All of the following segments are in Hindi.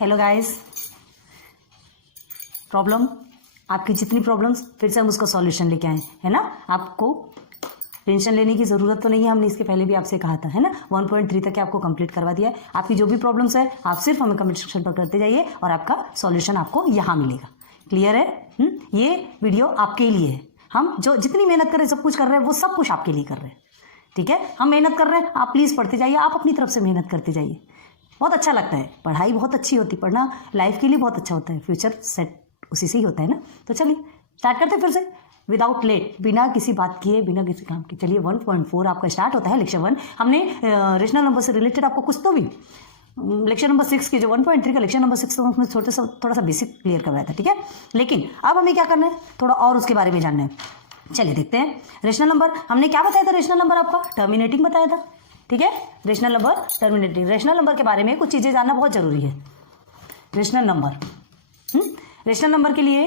हेलो गाइस, प्रॉब्लम आपकी जितनी प्रॉब्लम्स फिर से हम उसका सॉल्यूशन लेके आए है ना। आपको टेंशन लेने की ज़रूरत तो नहीं है, हमने इसके पहले भी आपसे कहा था है ना। 1.3 तक आपको कंप्लीट करवा दिया है। आपकी जो भी प्रॉब्लम्स है आप सिर्फ हमें कमेंट सेक्शन पर करते जाइए और आपका सॉल्यूशन आपको यहाँ मिलेगा। क्लियर है? ये वीडियो आपके लिए है। हम जो जितनी मेहनत कर रहे हैं, सब कुछ कर रहे हैं, वो सब कुछ आपके लिए कर रहे हैं। ठीक है, हम मेहनत कर रहे हैं, आप प्लीज़ पढ़ते जाइए, आप अपनी तरफ से मेहनत करते जाइए। बहुत अच्छा लगता है, पढ़ाई बहुत अच्छी होती, पढ़ना लाइफ के लिए बहुत अच्छा होता है, फ्यूचर सेट उसी से ही होता है ना। तो चलिए स्टार्ट करते हैं फिर से विदाउट लेट, बिना किसी बात किए, बिना किसी काम के। चलिए 1.4 आपका स्टार्ट होता है लेक्चर 1। हमने रेशनल नंबर से रिलेटेड आपको कुछ तो भी लेक्चर नंबर 6 के जो 1.3 का लेक्चर नंबर 6 तो उसमें थोड़ा सा बेसिक क्लियर करवाया था। ठीक है, लेकिन अब हमें क्या करना है, थोड़ा और उसके बारे में जानना है। चलिए देखते हैं रेशनल नंबर। हमने क्या बताया था, रेशनल नंबर आपका टर्मिनेटिंग बताया था। ठीक है, rational number terminating. Rational number के बारे में कुछ चीज़ें जानना बहुत जरूरी है। रेशनल नंबर, रेशनल नंबर के लिए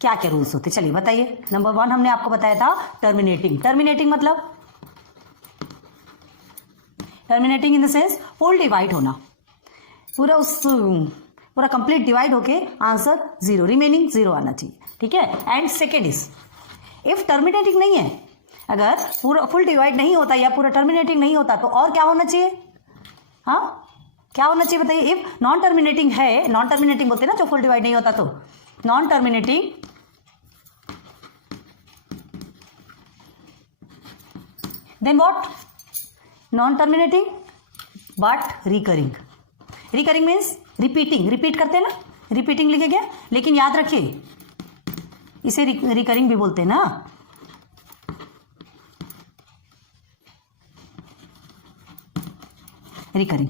क्या क्या रूल्स होते, चलिए बताइए। नंबर 1 हमने आपको बताया था टर्मिनेटिंग। टर्मिनेटिंग मतलब terminating in the sense full divide होना, पूरा कंप्लीट डिवाइड होके आंसर 0, रिमेनिंग 0 आना चाहिए। ठीक है, and second is if terminating नहीं है, अगर पूरा फुल डिवाइड नहीं होता या पूरा टर्मिनेटिंग नहीं होता तो और क्या होना चाहिए? हाँ, क्या होना चाहिए बताइए। इफ नॉन टर्मिनेटिंग है, नॉन टर्मिनेटिंग बोलते हैं ना जो फुल डिवाइड नहीं होता, तो non terminating then what? Non terminating but recurring. Recurring means repeating, repeat करते हैं ना, रिपीटिंग लिखे गया। लेकिन याद रखिए इसे रिकरिंग भी बोलते हैं ना। रिकरिंग,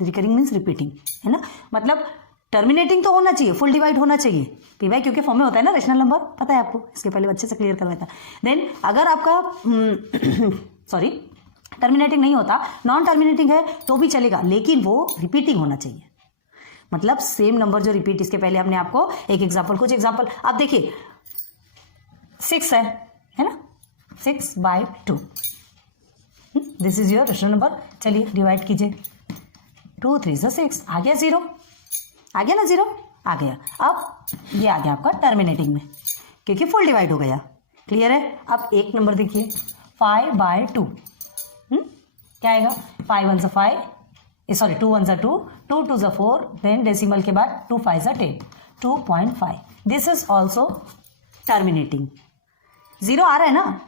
रिकरिंग मीन्स रिपीटिंग है ना। मतलब टर्मिनेटिंग तो होना चाहिए, फुल डिवाइड होना चाहिए। पीवाई क्योंकि फॉर्म में होता है ना रेशनल नंबर, पता है आपको, इसके पहले अच्छे से क्लियर करवाया था। देन अगर आपका सॉरी टर्मिनेटिंग नहीं होता, नॉन टर्मिनेटिंग है तो भी चलेगा, लेकिन वो रिपीटिंग होना चाहिए। मतलब सेम नंबर जो रिपीट, इसके पहले हमने आपको एक एग्जाम्पल, कुछ एग्जाम्पल आप देखिए। 6 है ना, 6/2 this is your rational number. चलिए डिवाइड कीजिए, 2 3 6 आ गया 0, आ गया ना 0 आ गया। अब ये आ गया आपका टर्मिनेटिंग में क्योंकि फुल डिवाइड हो गया। क्लियर है? अब एक नंबर देखिए 5/2, क्या आएगा? 5 1 5, सॉरी 2 1 2, 2 2 4, देन डेसिमल के बाद 2 5 10, 2.5। This is also terminating. 0 आ रहा है ना,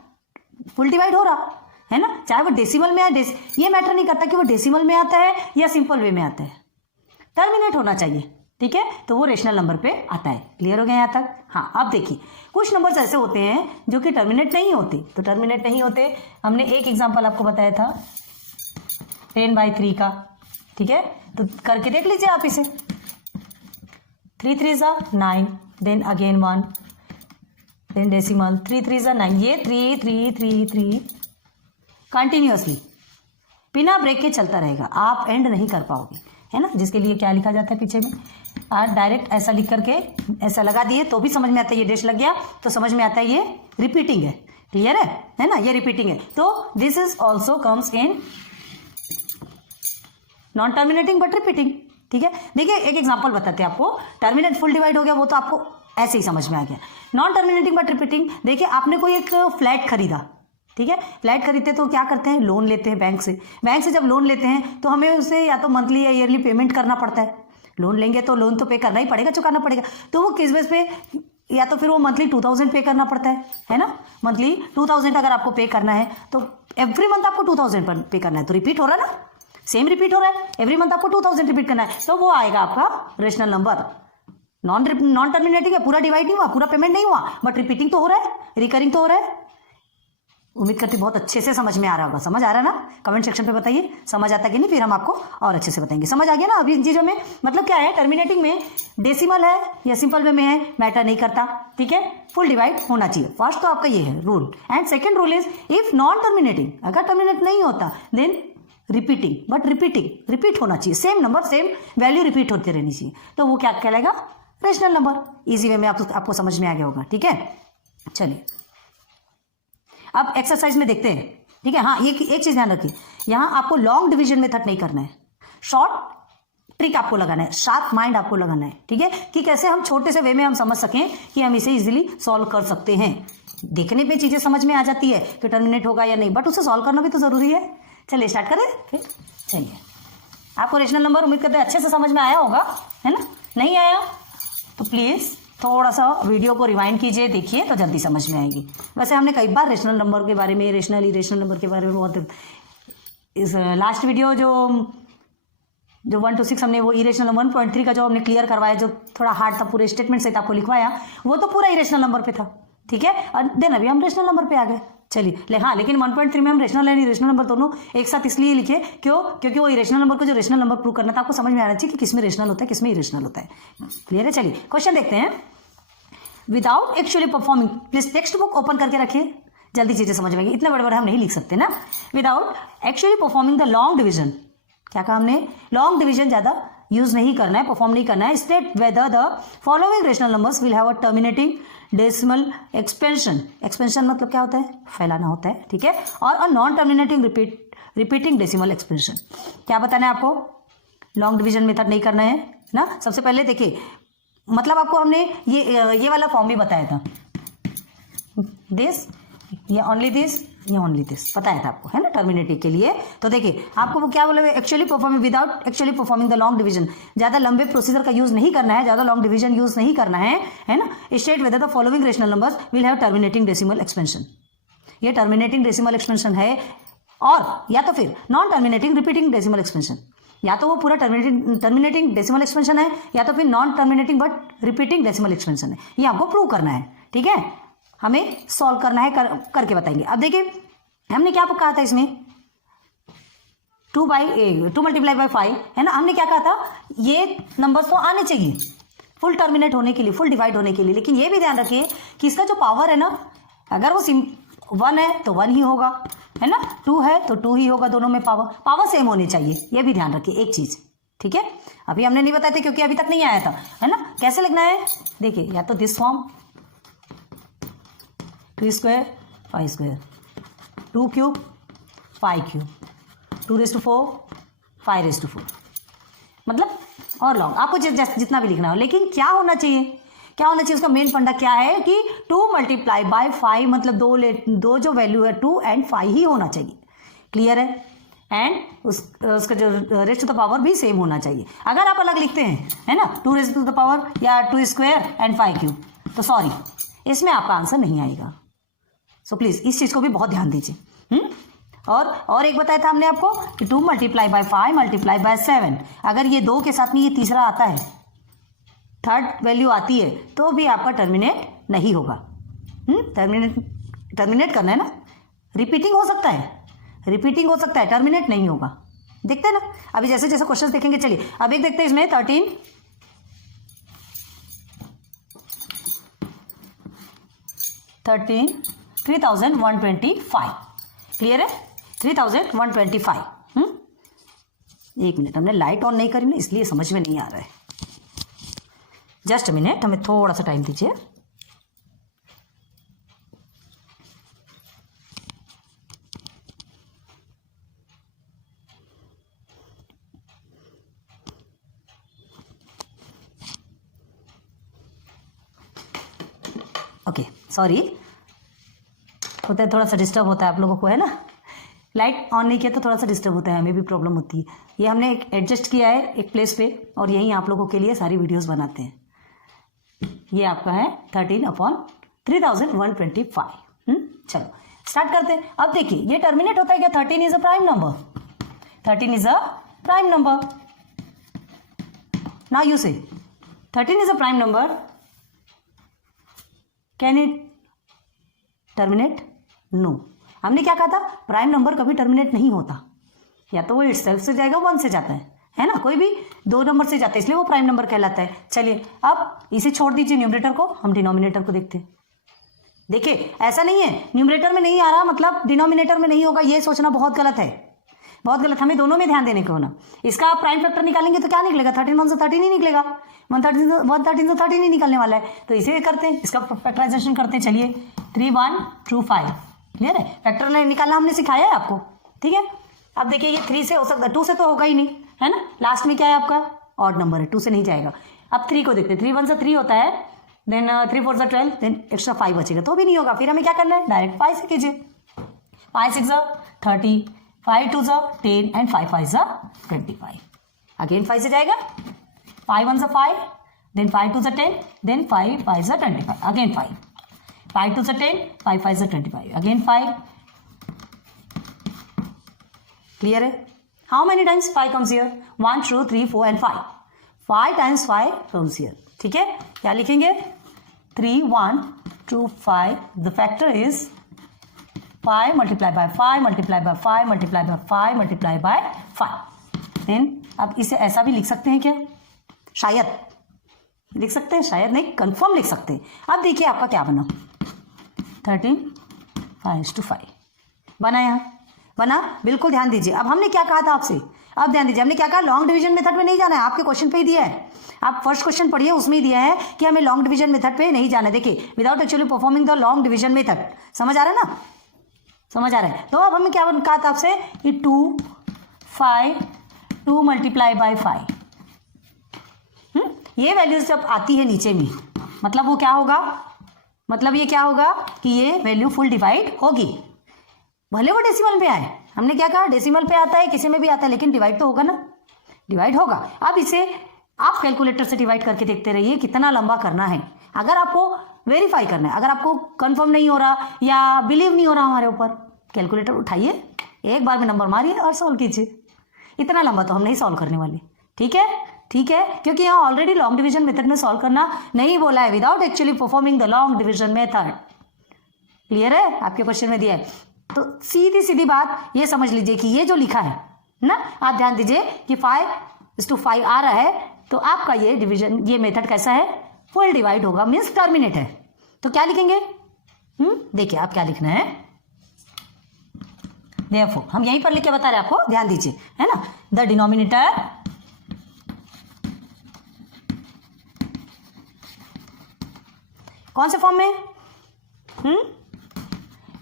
फुल डिवाइड हो रहा है ना, चाहे वो डेसिमल में आए, ये मैटर नहीं करता कि वो डेसिमल में आता है या सिंपल वे में आता है, टर्मिनेट होना चाहिए। ठीक है, तो वो रेशनल नंबर पे आता है। क्लियर हो गया यहाँ तक? हाँ, अब देखिए कुछ नंबर्स ऐसे होते हैं जो कि टर्मिनेट नहीं होते। तो टर्मिनेट नहीं होते, हमने एक एग्जांपल आपको बताया था 10/3 का। ठीक है, तो करके देख लीजिए आप इसे। 3 3 9, देन अगेन 1, देन डेसिमल 3 3 9, ये 3 3 3 3 कंटिन्यूअसली बिना ब्रेक के चलता रहेगा, आप एंड नहीं कर पाओगे, है ना। जिसके लिए क्या लिखा जाता है पीछे में, डायरेक्ट ऐसा लिख करके ऐसा लगा दिए तो भी समझ में आता है, ये डैश लग गया तो समझ में आता है ये रिपीटिंग है। क्लियर है ना, ये रिपीटिंग है। तो this is also comes in non terminating but repeating. ठीक है, देखिए एक एग्जाम्पल बताते हैं आपको। टर्मिनेट फुल डिवाइड हो गया, वो तो आपको ऐसे ही समझ में आ गया। नॉन टर्मिनेटिंग बट रिपीटिंग, देखिए आपने कोई एक फ्लैट खरीदा। ठीक है, फ्लैट खरीदते तो क्या करते हैं, लोन लेते हैं बैंक से। बैंक से जब लोन लेते हैं तो हमें उसे या तो मंथली या ईयरली पेमेंट करना पड़ता है। लोन लेंगे तो लोन तो पे करना ही पड़ेगा, चुकाना पड़ेगा। तो वो किस बेस पे, या तो फिर वो मंथली 2000 पे करना पड़ता है ना। मंथली 2000 अगर आपको पे करना है तो एवरी मंथ आपको 2000 पे करना है, तो रिपीट हो रहा है ना, सेम रिपीट हो रहा है। एवरी मंथ आपको 2000 रिपीट करना है, तो वो आएगा आपका रेशनल नंबर। नॉन टर्मिनेटिंग है, पूरा डिवाइड नहीं हुआ, पूरा पेमेंट नहीं हुआ, बट रिपीटिंग तो हो रहा है, रिकरिंग तो हो रहा है। उम्मीद करती बहुत अच्छे से समझ में आ रहा होगा। समझ आ रहा है ना? कमेंट सेक्शन पे बताइए समझ आता कि नहीं, फिर हम आपको और अच्छे से बताएंगे। समझ आ गया ना अभी इन चीज़ों में? मतलब क्या है, टर्मिनेटिंग में डेसिमल है या सिंपल वे में है, मैटर नहीं करता। ठीक है, फुल डिवाइड होना चाहिए। फर्स्ट तो आपका ये है rule. And second rule is if non terminating, अगर टर्मिनेट नहीं होता देन रिपीटिंग, बट रिपीट होना चाहिए। Same number same value repeat होती रहनी चाहिए, तो वो क्या कहलाएगा? Rational number. इजी वे में आपको समझ में आ गया होगा। ठीक है, चलिए अब एक्सरसाइज में देखते हैं। ठीक है, हाँ एक चीज ध्यान रखिए, यहाँ आपको लॉन्ग डिवीजन मेथड नहीं करना है, शॉर्ट ट्रिक आपको लगाना है, शार्प माइंड आपको लगाना है, ठीक है, कि कैसे हम छोटे से वे में हम समझ सकें कि हम इसे इजीली सॉल्व कर सकते हैं। देखने पे चीजें समझ में आ जाती है कि टर्मिनेट होगा या नहीं, बट उसे सॉल्व करना भी तो जरूरी है। चलिए स्टार्ट करें फिर। चलिए, आपको रेशनल नंबर उम्मीद करते हैं अच्छे से समझ में आया होगा, है ना? नहीं आया तो प्लीज थोड़ा सा वीडियो को रिवाइंड कीजिए, देखिए तो जल्दी समझ में आएगी। वैसे हमने कई बार रेशनल नंबर के बारे में, रेशनल इरेशनल नंबर के बारे में बहुत, इस लास्ट वीडियो जो 1 to 6 हमने वो इरेशनल नंबर 1.3 का जो हमने क्लियर करवाया, जो थोड़ा हार्ड था, पूरे स्टेटमेंट से आपको लिखवाया, वो तो पूरा इरेशनल नंबर पे था, ठीक है। और देन अभी हम रेशनल नंबर पे आ गए। चलिए हाँ, लेकिन 1.3 में हम रेशनल एंड इरेशनल नंबर दोनों एक साथ इसलिए लिखे, क्यों? क्योंकि वो इरेशनल नंबर को जो रेशनल नंबर प्रूव करना था, आपको समझ में आना चाहिए कि किसमें रेशनल होता है, किसमें इरेशनल होता है। क्लियर है? चलिए क्वेश्चन देखते हैं। Without actually performing, please text book open करके रखिए, जल्दी चीजें समझ में आएगी। इतने बड़े बड़े हम नहीं लिख सकते ना। Without actually performing the long division, क्या कहा हमने? लॉन्ग डिवीजन ज्यादा यूज नहीं करना है, परफॉर्म नहीं करना है। State whether the following rational numbers will have a terminating decimal expansion. Expansion मतलब क्या होता है? फैलाना होता है, ठीक है। और a non terminating repeating decimal expansion. क्या बताना है आपको? लॉन्ग डिवीजन मेथड नहीं करना है ना। सबसे पहले देखिए, मतलब आपको हमने ये वाला फॉर्म भी बताया था, दिस, ये ओनली दिस, ये ओनली दिस बताया था आपको, है ना, टर्मिनेटिव के लिए। तो देखिए आपको वो क्या बोले, actually performing, without actually performing the long division, ज्यादा लंबे प्रोसीजर का यूज नहीं करना है, ज्यादा लॉन्ग डिवीजन यूज नहीं करना है ना। State whether the following rational numbers will have terminating decimal expansion. ये टर्मिनेटिंग डेसिमल एक्सपेंशन है, और या तो फिर non terminating repeating decimal expansion, या तो वो पूरा टर्मिनेटिंग डेसिमल एक्सपेंशन है, या तो फिर non terminating but repeating decimal expansion है। ये आपको प्रूव करना है, ठीक है, हमें सॉल्व करना है, करके बताएंगे। अब देखिए हमने क्या कहा था इसमें, 2 मल्टीप्लाई बाई 5, है ना। हमने क्या कहा था, ये नंबर्स तो आने चाहिए फुल टर्मिनेट होने के लिए, फुल डिवाइड होने के लिए, लेकिन ये भी ध्यान रखिए कि इसका जो पावर है ना, अगर वो 1 है तो 1 ही होगा, है ना, 2 है तो 2 ही होगा, दोनों में पावर सेम होनी चाहिए। ये भी ध्यान रखिए एक चीज, ठीक है। अभी हमने नहीं बताया था क्योंकि अभी तक नहीं आया था, है ना। कैसे लिखना है देखिए, या तो this form 2 square 5 square, 2 cube 5 cube, 2⁴ 5⁴, मतलब और लॉन्ग, आपको जितना भी लिखना हो। लेकिन क्या होना चाहिए, क्या होना चाहिए, उसका मेन फंडा क्या है कि 2 मल्टीप्लाई बाय 5, मतलब दो जो वैल्यू है 2 and 5 ही होना चाहिए। क्लियर है? एंड उसका जो रेस्ट टू द पावर भी सेम होना चाहिए। अगर आप अलग लिखते हैं, है ना, 2 रेस्ट टू द पावर या 2 स्क्वायर एंड 5 क्यूब, तो सॉरी, इसमें आपका आंसर नहीं आएगा। सो प्लीज इस चीज को भी बहुत ध्यान दीजिए। और एक बताया था हमने आपको कि 2 मल्टीप्लाई बाय 5 मल्टीप्लाई बाय 7, अगर ये 2 के साथ में ये तीसरा आता है, थर्ड वैल्यू आती है, तो भी आपका टर्मिनेट नहीं होगा। टर्मिनेट करना है ना, रिपीटिंग हो सकता है, टर्मिनेट नहीं होगा। देखते हैं ना अभी जैसे जैसे क्वेश्चंस देखेंगे। चलिए अब एक देखते हैं इसमें 3125। क्लियर है? 3125। एक मिनट, हमने लाइट ऑन नहीं करी ना, इसलिए समझ में नहीं आ रहा है। जस्ट अ मिनट, हमें थोड़ा सा टाइम दीजिए। ओके, सॉरी, होता है, थोड़ा सा डिस्टर्ब होता है आप लोगों को, है ना। लाइट ऑन नहीं किया तो थोड़ा सा डिस्टर्ब होता है, हमें भी प्रॉब्लम होती है। ये हमने एक एडजस्ट किया है एक प्लेस पे, और यहीं आप लोगों के लिए सारी वीडियोस बनाते हैं। ये आपका है 13/3125। चलो स्टार्ट करते हैं। अब देखिए ये टर्मिनेट होता है क्या? 13 is a prime number, 13 is a prime number. Now you say 13 is a prime number, can it terminate? No. हमने क्या कहा था, प्राइम नंबर कभी टर्मिनेट नहीं होता, या तो वो इटसेल्फ से जाएगा, 1 से जाता है ना, कोई भी 2 नंबर से जाता है, इसलिए वो प्राइम नंबर कहलाता है। चलिए अब इसे छोड़ दीजिए न्यूमरेटर को, हम डिनोमिनेटर को देखते हैं। देखिए ऐसा नहीं है न्यूमरेटर में नहीं आ रहा मतलब डिनोमिनेटर में नहीं होगा, ये सोचना बहुत गलत है, बहुत गलत। हमें दोनों में ध्यान देने को होना। इसका आप प्राइम फैक्टर निकालेंगे तो क्या निकलेगा? 13 से 13 ही निकलेगा, 113 से 13 ही निकलने वाला है। तो इसे करते हैं, इसका फैक्टराइजेशन करते हैं। चलिए 3125। क्लियर है? फैक्टर निकालना हमने सिखाया है आपको, ठीक है। अब देखिए ये 3 से हो सकता है, 2 से तो होगा ही नहीं, है ना। लास्ट में क्या है आपका ऑड नंबर है, 2 से नहीं जाएगा। अब 3 को देखते हैं, 3 1 से 3 होता है, देन 3 4 से 12, देन एक्स्ट्रा 5 बचेगा तो भी नहीं होगा। फिर हमें क्या करना है, डायरेक्ट 5 से कीजिए। 5 6 30, 5 2 10 एंड 5 5 25। अगेन 5 से जाएगा, 5 1 से 5, देन 5 2 से 10, देन 5 5 से 25, अगेन 5, 5 2 से 10, 5 5 से 25, अगेन 5। क्लियर है? How many times 5 comes here? 1 2 3 4 and 5। 5 times 5 comes here. ठीक है, क्या लिखेंगे? 3 1 2 5, the factor is 5 multiply by 5 multiply by 5 multiply by 5 multiply by 5। Then अब इसे ऐसा भी लिख सकते हैं क्या? शायद लिख सकते हैं, शायद नहीं, कंफर्म लिख सकते हैं। अब देखिए आपका क्या बना, 13 5:5 बना। यहाँ बना, बिल्कुल ध्यान दीजिए। अब हमने क्या कहा था आपसे, अब ध्यान दीजिए, हमने क्या कहा, लॉन्ग डिवीजन मेथड में नहीं जाना है। आपके क्वेश्चन पे ही दिया है, आप फर्स्ट क्वेश्चन पढ़िए, उसमें ही दिया है कि हमें लॉन्ग डिवीजन मेथड पे नहीं जाना है। देखिए, without actually performing the long division method. समझ आ रहा है ना, समझ आ रहा है? तो अब हमें क्या कहा था आपसे कि 2 मल्टीप्लाई बाय 5, ये वैल्यूज जब आती है नीचे में, मतलब वो क्या होगा, मतलब ये क्या होगा कि ये वैल्यू फुल डिवाइड होगी, भले वो डेसिमल पे आए। हमने क्या कहा, डेसिमल पे आता है, किसी में भी आता है, लेकिन डिवाइड तो होगा ना, डिवाइड होगा। अब इसे आप कैलकुलेटर से डिवाइड करके देखते रहिए कितना लंबा करना है। अगर आपको वेरीफाई करना है, अगर आपको कंफर्म नहीं हो रहा या बिलीव नहीं हो रहा हमारे ऊपर, कैलकुलेटर उठाइए, एक बार में नंबर मारिए और सॉल्व कीजिए। इतना लंबा तो हम नहीं सॉल्व करने वाले। ठीक है, ठीक है, क्योंकि यहाँ ऑलरेडी लॉन्ग डिवीजन मेथड में सॉल्व करना नहीं बोला है, without actually performing the long division method. Clear है? आपके क्वेश्चन में दिया है। तो सीधी सीधी बात ये समझ लीजिए कि ये जो लिखा है ना, आप ध्यान दीजिए कि 5:5 आ रहा है, तो आपका ये डिवीजन, ये मेथड कैसा है, फुल डिवाइड होगा, मीन्स टर्मिनेट है। तो क्या लिखेंगे, देखिए आप क्या लिखना है, देयरफॉर, हम यहीं पर लिख के बता रहे हैं आपको, ध्यान दीजिए, है ना। द डिनोमिनेटर कौन से फॉर्म में,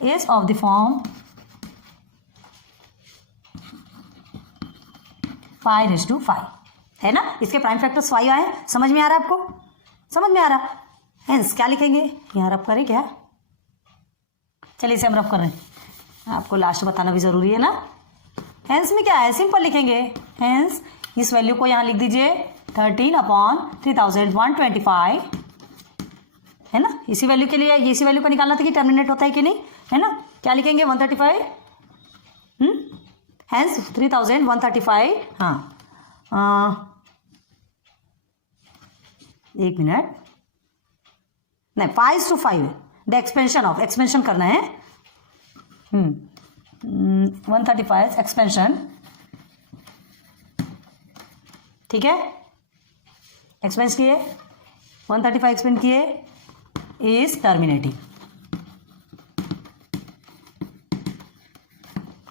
इज ऑफ द फॉर्म 5:5, है ना। इसके प्राइम फैक्टर्स 5 आए, समझ में आ रहा है आपको, समझ में आ रहा। हेंस क्या लिखेंगे, यहाँ रब करें क्या, चलिए इसे हम रब कर रहे हैं, आपको लास्ट बताना भी जरूरी है ना। हेंस में क्या है, सिंपल लिखेंगे, हेंस इस वैल्यू को यहाँ लिख दीजिए 13/3125, है ना। इसी वैल्यू के लिए, इसी वैल्यू को निकालना था कि टर्मिनेट होता है कि नहीं, है ना। क्या लिखेंगे, 135, हेंस 3135, हाँ, एक मिनट, नहीं 5:5 द एक्सपेंशन करना है, 135 एक्सपेंशन, ठीक है, एक्सपेंस किए, 135 एक्सपेंड किए, इज टर्मिनेटिंग।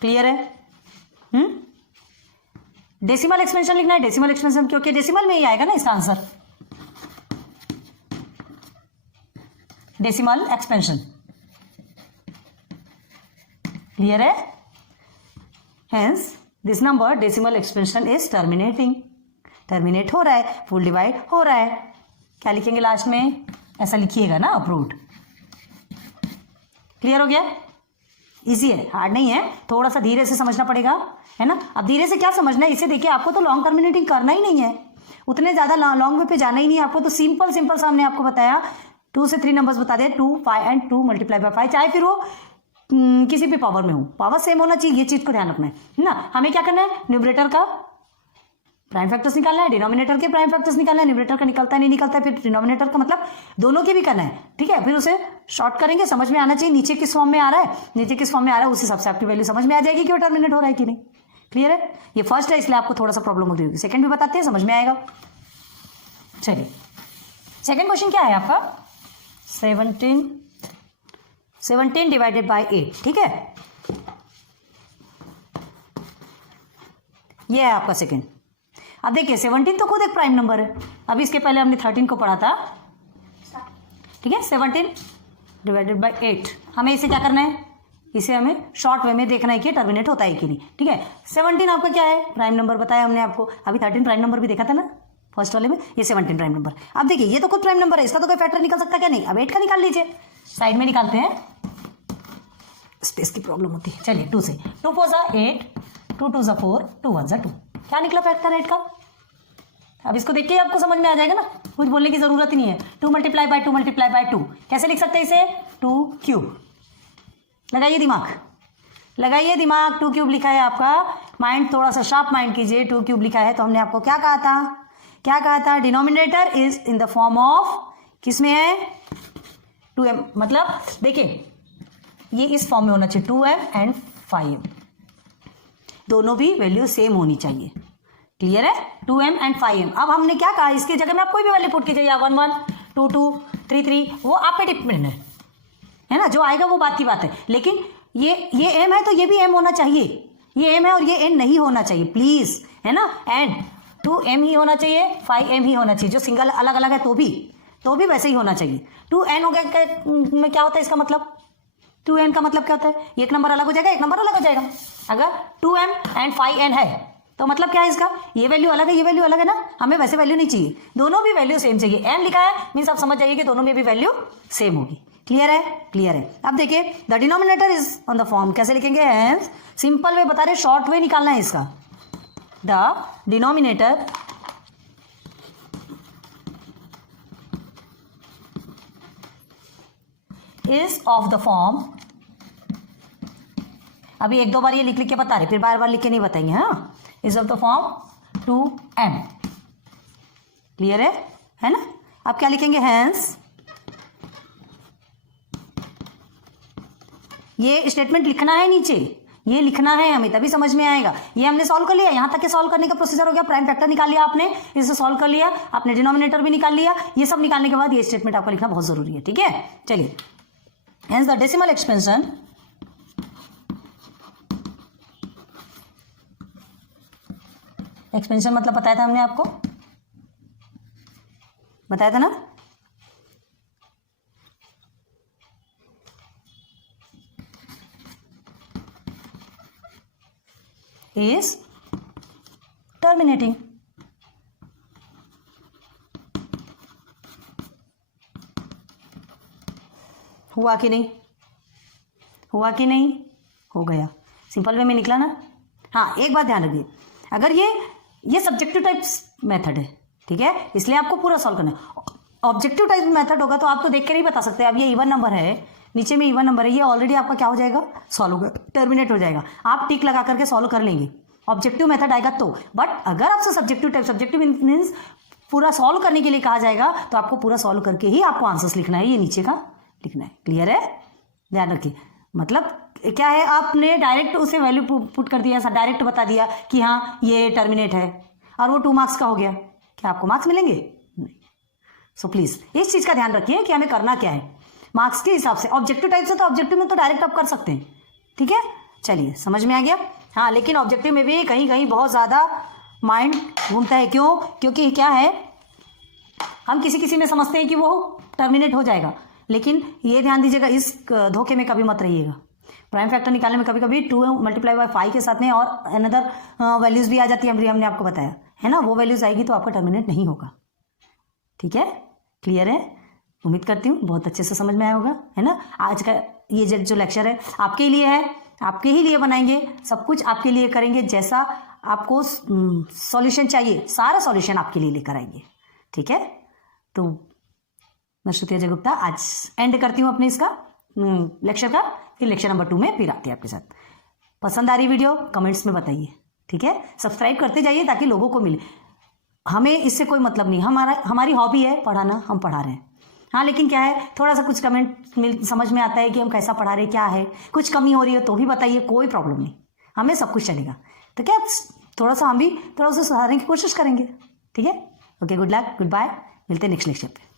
क्लियर है? डेसिमल एक्सपेंशन लिखना है, डेसिमल एक्सपेंशन क्योंकि डेसिमल में ही आएगा ना इसका आंसर, डेसिमल एक्सपेंशन। क्लियर है? Hence this number decimal expansion is terminating, terminate हो रहा है, फुल डिवाइड हो रहा है। क्या लिखेंगे लास्ट में, ऐसा लिखिएगा ना, अप्रूव्ड। क्लियर हो गया? इजी है, हार्ड नहीं है, थोड़ा सा धीरे से समझना पड़ेगा, है ना। अब धीरे से क्या समझना है, इसे देखिए, आपको तो लॉन्ग टर्मिनेटिंग करना ही नहीं है, उतने ज्यादा लॉन्ग वे पे जाना ही नहीं है आपको, तो सिंपल सिंपल सा हमने आपको बताया, 2 से 3 नंबर्स बता दिए, 2 5 एंड 2 मल्टीप्लाई बाय 5, चाहे फिर वो किसी भी पावर में हो, पावर सेम होना चाहिए, ये चीज को ध्यान रखना है ना। हमें क्या करना है, न्यूमरेटर का प्राइम फैक्टर्स निकालना है, डिनोमिनेटर के प्राइम फैक्टर्स निकालना है, न्यूमरेटर का निकलता है नहीं निकलता है, फिर डिनोमिनेटर का, मतलब दोनों के भी करना है, ठीक है। फिर उसे शॉर्ट करेंगे, समझ में आना चाहिए नीचे किस फॉर्म में आ रहा है, नीचे किस फॉर्म में आ रहा है, उस हिसाब से आपकी वैल्यू समझ में आ जाएगी कि वो टर्मिनेट हो रहा है कि नहीं। क्लियर है? ये फर्स्ट है, इसलिए आपको थोड़ा सा प्रॉब्लम होती होगी, सेकंड भी बताते हैं, समझ में आएगा। चलिए सेकंड क्वेश्चन क्या है आपका, 17 डिवाइडेड बाय 8, ठीक है, ये है आपका सेकंड। अब देखिए 17 तो खुद एक प्राइम नंबर है, अभी इसके पहले हमने 13 को पढ़ा था, ठीक है। 17 डिवाइडेड बाय 8, हमें इसे क्या करना है, इसे हमें शॉर्ट वे में देखना है कि टर्मिनेट होता है कि नहीं, ठीक है। 17 आपका क्या है, प्राइम नंबर बताया हमने आपको, अभी 13 प्राइम नंबर भी देखा था ना, फर्स्ट वाले में ये 17 प्राइम नंबर। अब देखिए ये तो खुद प्राइम नंबर है, इसका तो कोई फैक्टर निकल सकता क्या? नहीं। अब 8 का निकाल लीजिए, साइड में निकालते हैं, स्पेस की प्रॉब्लम होती है। चलिए 2 से 2 4 सा 8, 2 2 सा 4, 2 1 सा 2। क्या निकला फैक्टर 8 का? अब इसको देख के आपको समझ में आ जाएगा ना, कुछ बोलने की जरूरत ही नहीं है। 2 मल्टीप्लाई बाय 2 मल्टीप्लाई बाय 2 कैसे लिख सकते हैं इसे? 2 क्यूब। लगाइए दिमाग, लगाइए दिमाग। 2 क्यूब लिखा है आपका, माइंड थोड़ा सा शार्प माइंड कीजिए। 2 क्यूब लिखा है तो हमने आपको क्या कहा था? क्या कहा था? Denominator is in the form of, किसमें है? 2m। मतलब देखिए ये इस फॉर्म में होना चाहिए, 2m एंड 5m, दोनों भी वैल्यू सेम होनी चाहिए। क्लियर है? 2m and 5m। अब हमने क्या कहा, इसकी जगह में आप कोई भी वैल्यू पुट कीजिए, 1 1 2 2 3 3, वो आप पे डिपेंड है ना, जो आएगा वो बात की बात है। लेकिन ये m है तो ये भी m होना चाहिए, ये m है और ये n नहीं होना चाहिए प्लीज, है ना। एंड 2m ही होना चाहिए, 5m ही होना चाहिए। जो सिंगल अलग अलग है तो भी वैसे ही होना चाहिए। 2n हो गया में क्या होता है इसका मतलब? 2n का मतलब क्या होता है? एक नंबर अलग हो जाएगा, एक नंबर अलग हो जाएगा। अगर 2m एंड 5n है तो मतलब क्या है इसका? ये वैल्यू अलग है, ये वैल्यू अलग है ना, हमें वैसे वैल्यू नहीं चाहिए, दोनों भी वैल्यू सेम चाहिए। m लिखा है मीन्स आप समझ जाइए कि दोनों में भी वैल्यू सेम होगी। क्लियर है? क्लियर है। अब देखिए the denominator is on the form, कैसे लिखेंगे? हैंस सिंपल वे बता रहे, शॉर्ट वे निकालना है इसका। The denominator is of the form, अभी एक दो बार ये लिख लिख के बता रहे, फिर बार बार लिख के नहीं बताएंगे। हाँ, is of the form 2m। Clear है ना। अब क्या लिखेंगे? हैंस ये स्टेटमेंट लिखना है नीचे, ये लिखना है हमें, तभी समझ में आएगा। ये हमने सॉल्व कर लिया, यहां तक के सॉल्व करने का प्रोसीजर हो गया। प्राइम फैक्टर निकाल लिया आपने, इसे सॉल्व कर लिया आपने, डिनोमिनेटर भी निकाल लिया। ये सब निकालने के बाद ये स्टेटमेंट आपको लिखना बहुत जरूरी है। ठीक है, चलिए। Hence the decimal expansion मतलब बताया था हमने आपको, बताया था ना। is terminating। हुआ कि नहीं? हुआ कि नहीं? हो गया। सिंपल वे में निकला ना। हाँ, एक बात ध्यान रखिए, अगर ये सब्जेक्टिव टाइप्स मेथड है, ठीक है, इसलिए आपको पूरा सॉल्व करना है। ऑब्जेक्टिव टाइप मेथड होगा तो आप तो देख के नहीं बता सकते। अब ये इवन नंबर है, नीचे में इवन नंबर है, ये ऑलरेडी आपका क्या हो जाएगा? सॉल्व होगा, टर्मिनेट हो जाएगा। आप टिक लगा करके सॉल्व कर लेंगे, ऑब्जेक्टिव मेथड आएगा तो। बट अगर आपसे सब्जेक्टिव टाइप, सब्जेक्टिव मीन्स पूरा सॉल्व करने के लिए कहा जाएगा, तो आपको पूरा सॉल्व करके ही आपको आंसर्स लिखना है, ये नीचे का लिखना है। क्लियर है? ध्यान रखिए। मतलब क्या है, आपने डायरेक्ट उसे वैल्यू पुट कर दिया, डायरेक्ट बता दिया कि हाँ ये टर्मिनेट है, और वो 2 मार्क्स का हो गया, क्या आपको मार्क्स मिलेंगे? नहीं। सो प्लीज इस चीज का ध्यान रखिए कि हमें करना क्या है मार्क्स के हिसाब से। ऑब्जेक्टिव टाइप से तो ऑब्जेक्टिव में तो डायरेक्ट आप कर सकते हैं, ठीक है। चलिए, समझ में आ गया। हाँ, लेकिन ऑब्जेक्टिव में भी कहीं कहीं बहुत ज्यादा माइंड घूमता है। क्यों? क्योंकि क्या है, हम किसी में समझते हैं कि वो टर्मिनेट हो जाएगा, लेकिन ये ध्यान दीजिएगा, इस धोखे में कभी मत रहिएगा। प्राइम फैक्टर निकालने में कभी कभी 2 मल्टीप्लाई बाय 5 के साथ में और अनदर वैल्यूज भी आ जाती है, हमने आपको बताया है ना। वो वैल्यूज आएगी तो आपका टर्मिनेट नहीं होगा। ठीक है, क्लियर है? उम्मीद करती हूँ बहुत अच्छे से समझ में आया होगा, है ना। आज का ये जो लेक्चर है आपके लिए है, आपके ही लिए बनाएंगे, सब कुछ आपके लिए करेंगे, जैसा आपको सॉल्यूशन चाहिए सारा सॉल्यूशन आपके लिए लेकर आएंगे। ठीक है, तो मैं श्रुति अजय गुप्ता आज एंड करती हूँ अपने इसका लेक्चर का। फिर लेक्चर नंबर 2 में फिर आते हैं आपके साथ। पसंद आ रही वीडियो कमेंट्स में बताइए, ठीक है। सब्सक्राइब करते जाइए ताकि लोगों को मिले। हमें इससे कोई मतलब नहीं, हमारी हॉबी है पढ़ाना, हम पढ़ा रहे हैं। हाँ, लेकिन क्या है, थोड़ा सा कुछ कमेंट समझ में आता है कि हम कैसा पढ़ा रहे, क्या है, कुछ कमी हो रही है तो भी बताइए, कोई प्रॉब्लम नहीं, हमें सब कुछ चलेगा। तो क्या थोड़ा सा हम भी थोड़ा सा सुधारने की कोशिश करेंगे, ठीक है। Okay, good luck, good bye, मिलते हैं नेक्स्ट लेक्चर पे।